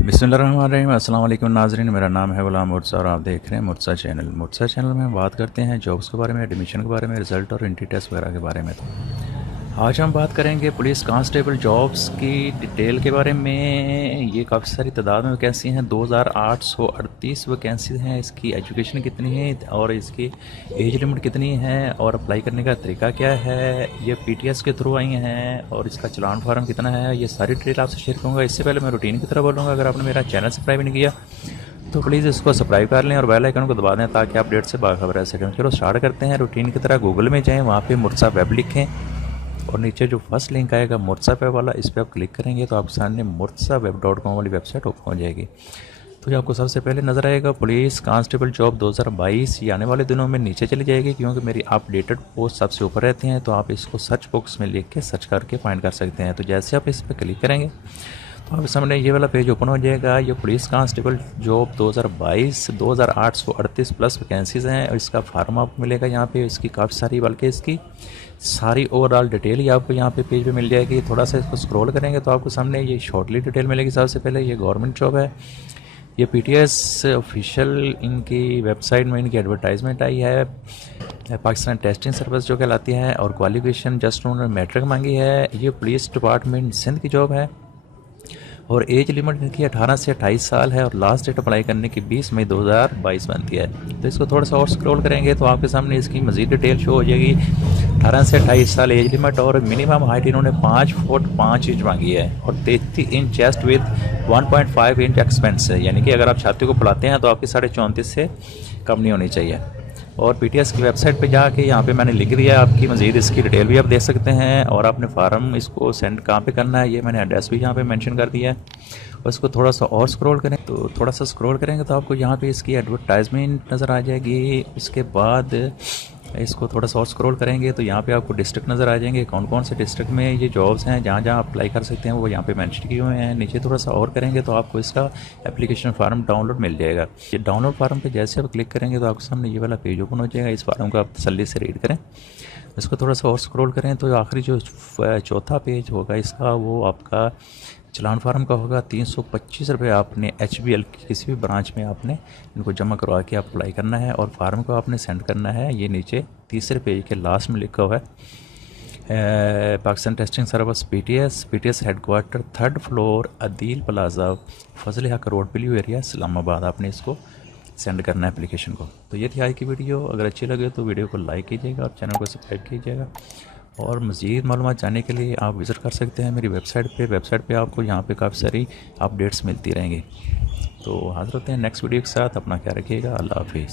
बिस्मिल्लाहिर्रहमानिर्रहीम। अस्सलाम वालेकुम नाज़रीन, मेरा नाम है ग़ुलाम मुर्तज़ा और आप देख रहे हैं मुर्तज़ा चैनल। मुर्तज़ा चैनल में हम बात करते हैं जॉब्स के बारे में, एडमिशन के बारे में, रिज़ल्ट और एंट्री टेस्ट वगैरह के बारे में। तो आज हम बात करेंगे पुलिस कांस्टेबल जॉब्स की डिटेल के बारे में। ये काफ़ी सारी तादाद में वैकेंसी हैं, 2838 वैकेंसी हैं। इसकी एजुकेशन कितनी है और इसकी एज लिमिट कितनी है और अप्लाई करने का तरीका क्या है, ये पीटीएस के थ्रू आई हैं और इसका चलान फार्म कितना है, ये सारी डिटेल आपसे शेयर करूँगा। इससे पहले मैं रूटीन की तरह बोलूँगा, अगर आपने मेरा चैनल सब्सक्राइब नहीं किया तो प्लीज़ इसको सब्सक्राइब कर लें और बेल आइकन को दबा दें ताकि अपडेट से बाखबर रह सकें। चलो स्टार्ट करते हैं। रूटीन की तरह गूगल में जाएँ, वहाँ पे मुर्तज़ा वेब लिखें और नीचे जो फर्स्ट लिंक आएगा मुर्तज़ा वेब वाला, इस पर आप क्लिक करेंगे तो आपके सामने murzaweb.com वाली वेबसाइट ओपन हो जाएगी। तो ये आपको सबसे पहले नज़र आएगा पुलिस कांस्टेबल जॉब 2022। ये आने वाले दिनों में नीचे चली जाएगी क्योंकि मेरी अपडेटेड पोस्ट सबसे ऊपर रहती हैं, तो आप इसको सर्च बॉक्स में लिख के सर्च करके फाइंड कर सकते हैं। तो जैसे आप इस पर क्लिक करेंगे तो आपके सामने ये वाला पेज ओपन हो जाएगा। ये police constable job 2022 2838 plus vacancies हैं और इसका फार्म आपको मिलेगा यहाँ पे। इसकी काफ़ी सारी, बल्कि इसकी सारी ओवरऑल डिटेल ही आपको यहाँ पे पेज पे मिल जाएगी। थोड़ा सा इसको स्क्रॉल करेंगे तो आपको सामने ये शॉर्टली डिटेल मिलेगी। सबसे पहले ये गवर्नमेंट जॉब है, ये पीटीएस ऑफिशियल इनकी वेबसाइट में इनकी एडवर्टाइजमेंट आई है। पाकिस्तान टेस्टिंग सर्विस जो कहलाती है और क्वालिफिकेशन जस्ट उन्होंने मैट्रिक मांगी है। ये पुलिस डिपार्टमेंट सिंध की जॉब है और एज लिमिट इनकी 18 से 28 साल है और लास्ट डेट अप्लाई करने की 20 मई 2022 बनती है। तो इसको थोड़ा सा और स्क्रॉल करेंगे तो आपके सामने इसकी मज़ीद डिटेल शो हो जाएगी। 18 से 28 साल एज लिमिट और मिनिमम हाइट इन्होंने 5 फुट 5 इंच मांगी है और 33 inch chest with 1.5 inch expense है, यानी कि अगर आप छाती को फुलाते हैं तो आपकी 34.5 से कम नहीं होनी चाहिए। और पीटीएस की वेबसाइट पे जाके यहाँ पे मैंने लिख दिया, आपकी मज़ीद इसकी डिटेल भी आप देख सकते हैं और आपने फार्म इसको सेंड कहाँ पे करना है ये मैंने एड्रेस भी यहाँ पे मेंशन कर दिया है। और इसको थोड़ा सा और स्क्रॉल करें तो थोड़ा सा स्क्रॉल करेंगे तो आपको यहाँ पे इसकी एडवर्टाइजमेंट नज़र आ जाएगी। इसके बाद इसको थोड़ा सा और स्क्रॉल करेंगे तो यहाँ पे आपको डिस्ट्रिक्ट नज़र आ जाएंगे, कौन कौन से डिस्ट्रिक्ट में ये जॉब्स हैं, जहाँ जहाँ अप्लाई कर सकते हैं वो यहाँ पे मेंशन किए हुए हैं। नीचे थोड़ा सा और करेंगे तो आपको इसका एप्लीकेशन फार्म डाउनलोड मिल जाएगा। ये डाउनलोड फार्म पे जैसे आप क्लिक करेंगे तो आपके सामने ये वाला पेज ओपन हो जाएगा। इस फार्म को आप तसल्ली से रीड करें। इसको थोड़ा सा और स्क्रॉल करें तो आखिरी जो चौथा पेज होगा इसका, वो आपका चलान फार्म का होगा। 325 रुपये आपने HBL की किसी भी ब्रांच में आपने इनको जमा करवा के आप अप्लाई करना है और फार्म को आपने सेंड करना है। ये नीचे तीसरे पेज के लास्ट में लिखा हुआ है Pakistan testing service PTS headquarter 3rd floor Adeel plaza Fazal Haq road blue area Islamabad. आपने इसको सेंड करना है एप्लीकेशन को। तो ये थी आज की वीडियो। अगर अच्छी लगे तो वीडियो को लाइक कीजिएगा और चैनल को सब्सक्राइब कीजिएगा और मज़ीद मालूमात जानने के लिए आप विज़िट कर सकते हैं मेरी वेबसाइट पे आपको यहाँ पे काफ़ी सारी अपडेट्स मिलती रहेंगी। तो हाज़िर होते हैं नेक्स्ट वीडियो के साथ। अपना ख्याल रखिएगा। अल्लाह हाफिज़।